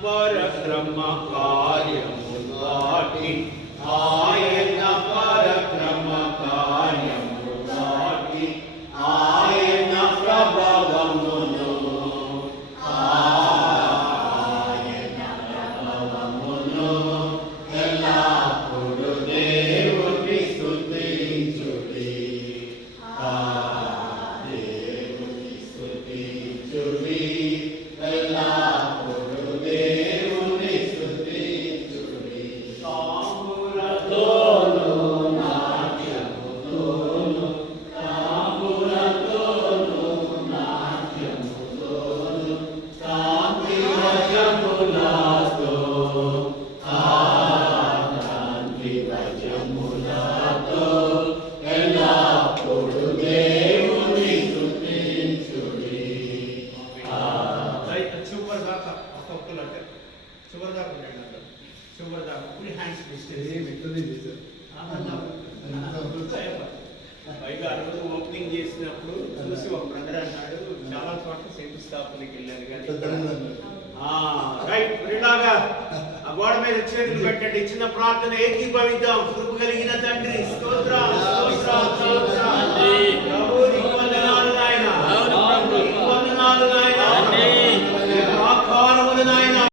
పరక్రమ కార్యము వాటి ఆయన పరక్రమ కార్యము వాటి ఆయన ప్రభావమును ఎల్లప్పుడు దేవుని స్తుతించుడి దేవుని స్తుతించుడి ఎల్లప్పుడు దేవుని స్తుతించుడి తాంబూలతోను నాట్యముతోను తాంబూలతోను నాట్యముతోను శాంతి వచములతో శాంతి వచములతో ఎల్లప్పుడు దేవుని స్తుతించుడి. చివరి దాకా ఒక్కొక్కరు అంటే చివరి దాకా ఉండండి అందరూ. చివరి దాకా ఫుల్ హ్యాండ్స్ పైగా ఆ రోజు ఓపెనింగ్ చేసినప్పుడు చూసి ఒక బ్రదర్ అన్నాడు చాలా చోట్ల శంకుస్థాపనకి వెళ్ళాను కానీ రైట్ ఇలాగా ఆ గోడ మీద చేతులు పెట్టండి. ఇచ్చిన ప్రార్థన ఏకీభవిద్దాం. కృప కలిగిన తండ్రి స్తోత్రం స్తోత్రం స్తోత్రం. ప్రభువు నీకు వందనాలు నాయనా. నీకు వందనాలు నాయనా. ఆకారములు నాయనా.